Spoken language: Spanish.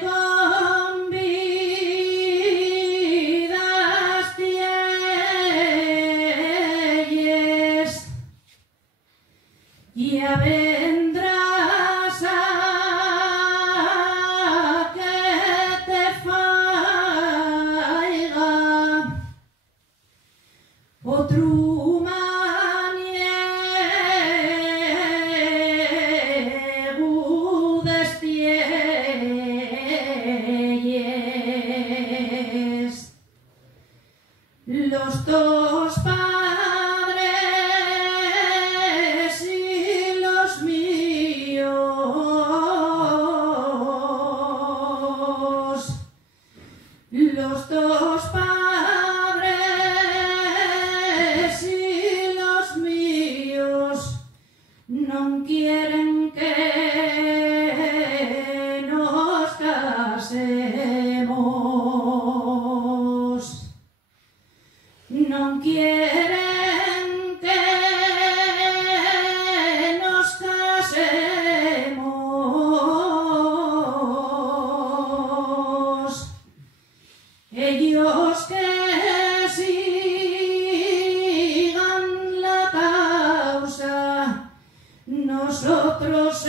convidaste ya vendrás a que te faiga otro maniego destielles. Los dos padres y los míos, los dos padres y los míos no quieren que nos casemos. No quieren que nos casemos. Ellos que sigan la causa, nosotros